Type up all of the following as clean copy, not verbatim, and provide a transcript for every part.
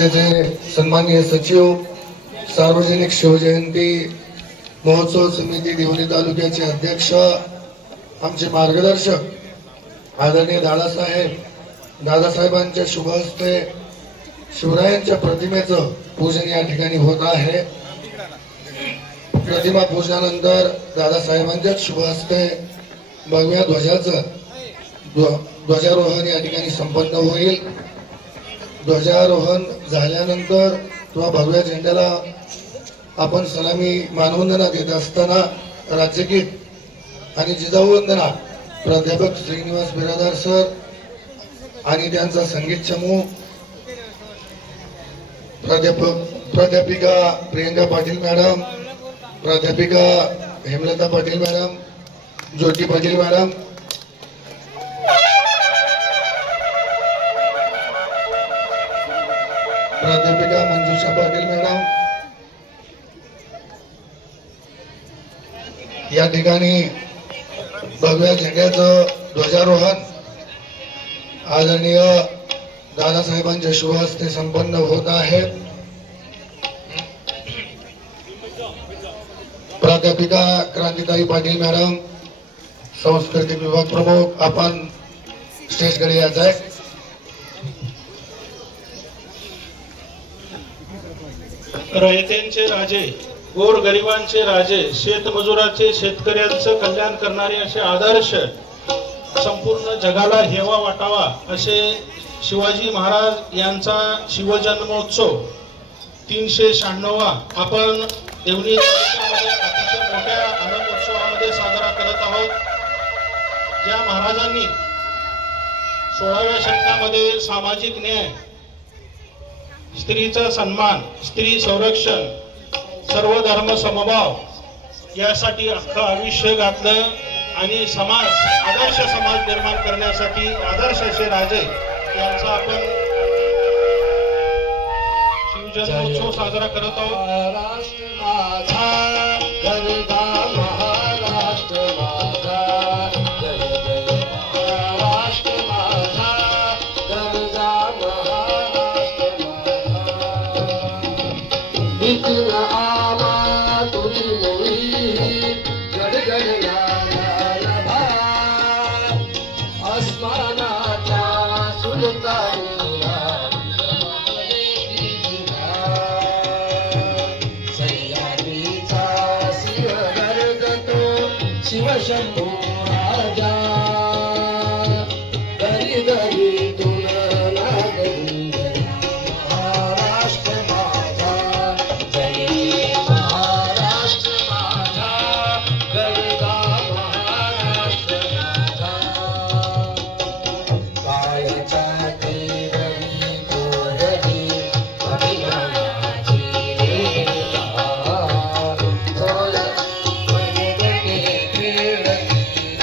संस्थेचे सन्माननीय सचिव, सार्वजनिक शिवजयंती महोत्सव समिती देवणी तालुक्याचे अध्यक्ष, आमचे मार्गदर्शक आदरणीय दादासाहेबांच्या शुभ हस्ते शिवरायांच्या प्रतिमेचं पूजन या ठिकाणी होत आहे। प्रतिमा पूजनानंतर दादासाहेबांच्या शुभ हस्ते भगव्या ध्वजाचं ध्वजारोहण या ठिकाणी संपन्न होईल। ध्वजारोहण झाल्यानंतर किंवा भगव्या झेंड्याला आपण सलामी मानवंदना देत असताना राज्यगीत आणि जिजाऊ वंदना प्राध्यापक श्रीनिवास बिरादार सर आणि त्यांचा संगीत समूह प्राध्यापिका प्रियंका पाटील मॅडम, प्राध्यापिका हेमलता पाटील मॅडम, ज्योती पाटील मॅडम, प्राध्यापिका मंजुषा पाटील मॅडम या ठिकाणी भगव्या झेंड्याचं ध्वजारोहण आदरणीय दादासाहेबांच्या शुभ हस्ते संपन्न होत आहे। प्राध्यापिका क्रांतिताई पाटील मॅडम, सांस्कृतिक विभाग प्रमुख, आपण स्टेजकडे यायचं आहे। रयतेंचे राजे, गोरगरिबांचे राजे, शेतमजुराचे, शेतकऱ्यांचं कल्याण करणारे असे आदर्श संपूर्ण जगाला हेवा वाटावा असे शिवाजी महाराज यांचा शिवजन्मोत्सव 396 आपण देवणी तालुक्यामध्ये अतिशय मोठ्या आनंदोत्सवामध्ये साजरा करत आहोत। ज्या महाराजांनी 16व्या शतकामध्ये सामाजिक न्याय, स्त्रीचा सन्मान, स्त्री संरक्षण, सर्व धर्म समभाव यासाठी अख्खं आयुष्य घातलं आणि आदर्श समाज निर्माण करण्यासाठी आदर्श असे राजे यांचा आपण शिवजन्मोत्सव साजरा करत आहोत। महाराष्ट्र माझा गरजा, महाराष्ट्र माझा जय जय, महाराष्ट्र माझा गरजा, महाराष्ट्र माझा इथून आला तुझी मुळी गडगडला आसमानाचा सुलतानीला सह्याद्रीचा सिंहगर्ज तो शिवशंभू राजा दरी दरी तुन नागरी महाराष्ट्र माझा जय, महाराष्ट्र माझा गरजा, महाराष्ट्र माझा काळच्या तेरवी कोरडी अभिमानाची रेखा, डोळ्यात पडते खेळती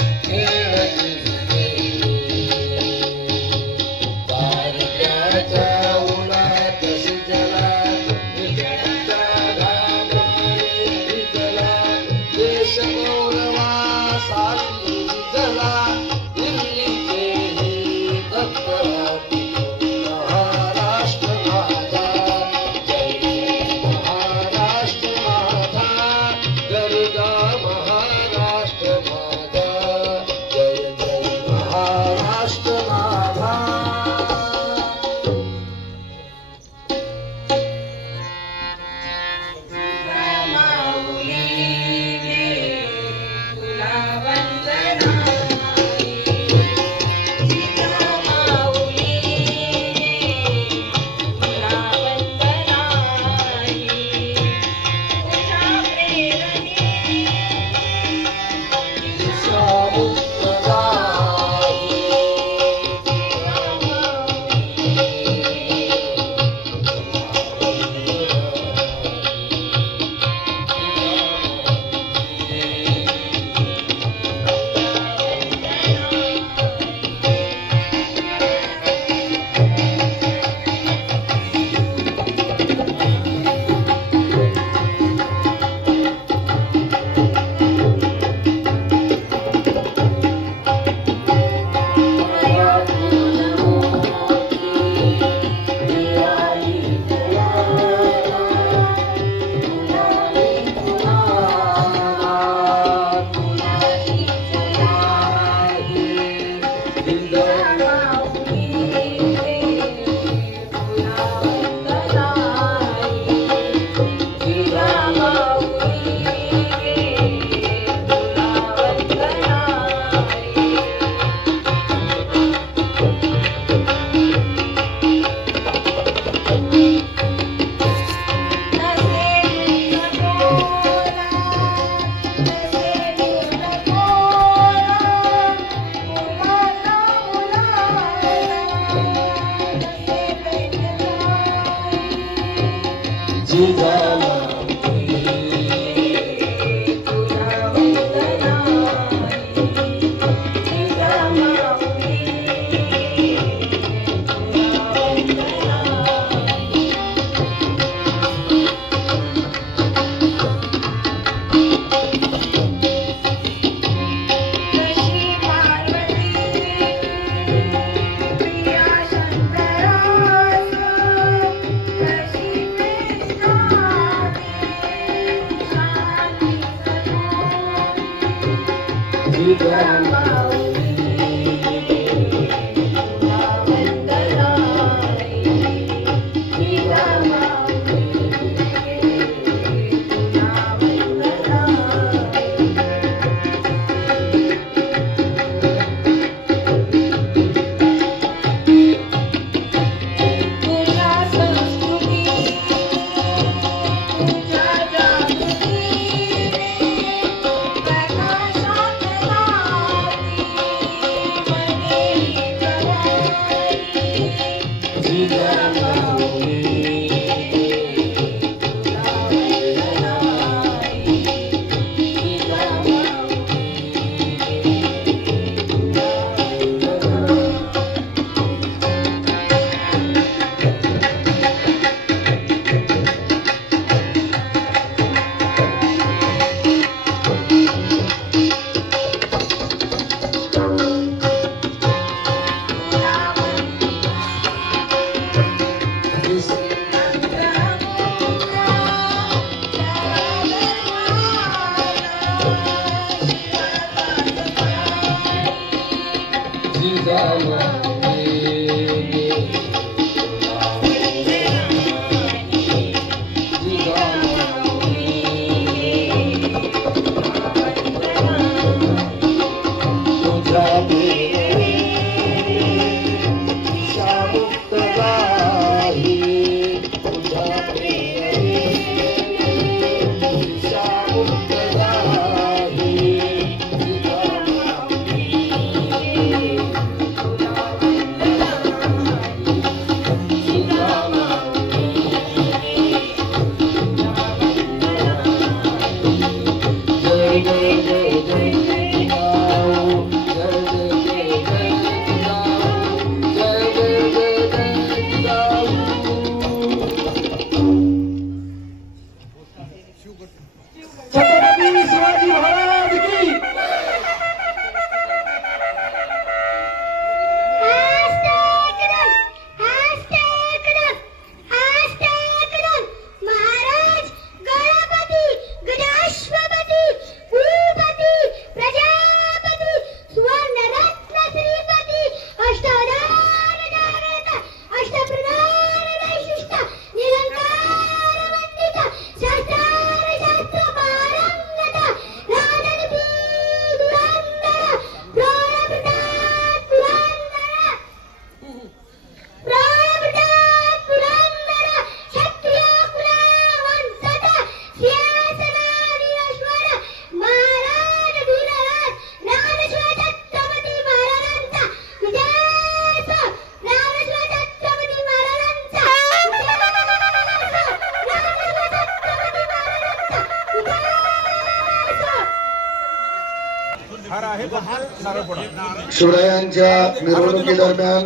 शिवरायांच्या मिरवणुकीदरम्यान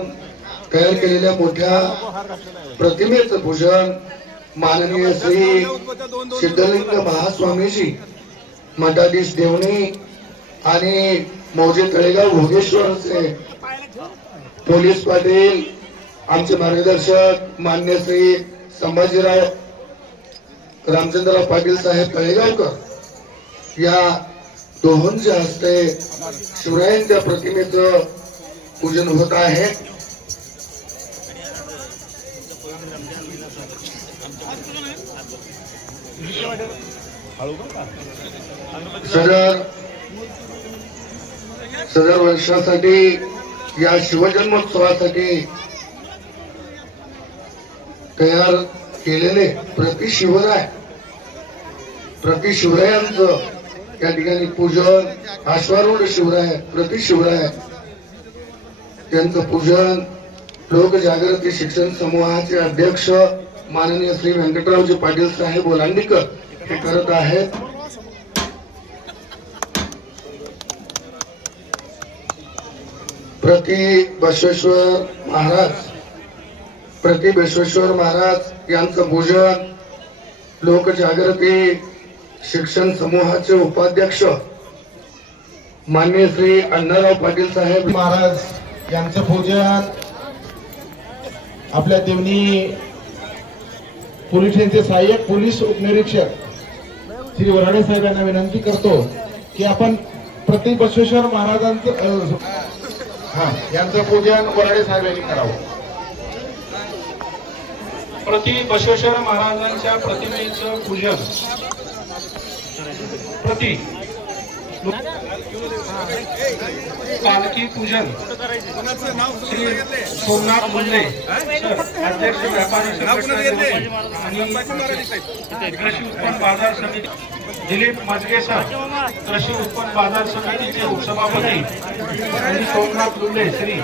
तयार केलेल्या मोठ्या प्रतिमेचं पूजन माननीय श्री सिद्धलिंग महास्वामीजी मठाधीश देवणी आणि मौजे तळेगाव भोगेश्वरचे पोलीस पाटील आमचे मार्गदर्शक मान्य श्री संभाजीराव रामचंद्रराव पाटील साहेब तळेगावकर या दोहोंच्या हस्ते शिवरायांच्या प्रतिमेचं पूजन होत आहे. सदर वर्षासाठी या शिवजन्मोत्सवासाठी तयार केलेले प्रति शिवरायांचं या ठिकाणी पूजन अश्वारूढ शिवराय त्यांचं पूजन लोकजागृती शिक्षण समूहाचे अध्यक्ष माननीय श्री व्यंकटरावजी पाटील साहेब ओलांडीकर हे करत आहेत. प्रति बसवेश्वर महाराज यांचं पूजन लोकजागृती शिक्षण समूहाचे उपाध्यक्ष माननीय श्री अण्णाराव पाटील साहेब महाराज यांचं पूजन आपल्या देवणी पोलीस स्टेशनचे सहाय्यक पोलीस उपनिरीक्षक श्री वराडे साहेब यांना विनंती करतो की आपण प्रति बसवेश्वर महाराजांचं यांचं पूजन वराडे साहेब यांनी करावं. प्रति बसवेश्वर महाराजांच्या प्रतिमेचं पूजन प्रति पालखी पूजन श्री सोमनाथ मुंडे अध्यक्ष व्यापारी संघटना आणि कृषी उत्पन्न बाजार समिती दिलीप मजगे सर कृषी उत्पन्न बाजार समितीचे उपसभापती आणि सोमनाथ मुंडे श्री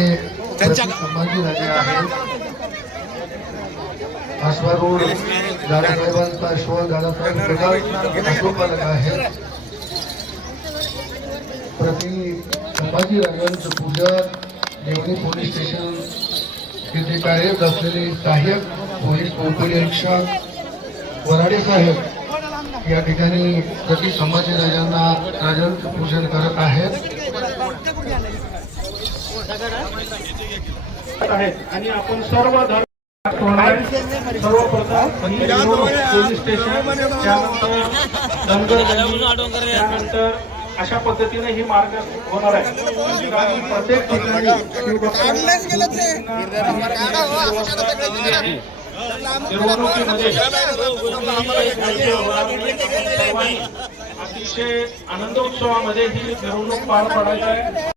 संभाजी राजे आहेत. अश्वारूढ दादासाहेबांचा अश्व दादासाहेब अश्वपालक आहेत. प्रति संभाजी राजांचं पूजन देवणी पोलीस स्टेशन येथे कार्यरत असलेले सहाय्यक पोलीस उपनिरीक्षक वराडे साहेब या ठिकाणी प्रति संभाजी राजांचं पूजन करत आहेत. आणि आपण सर्व सर्वप्रथम पोलीस स्टेशन त्यानंतर त्यानंतर अशा पद्धतीने ही मार्ग होणार आहे. प्रत्येक ठिकाणी मिरवणुकीमध्ये अतिशय आनंदोत्सवामध्ये ही मिरवणूक पार पडायची आहे.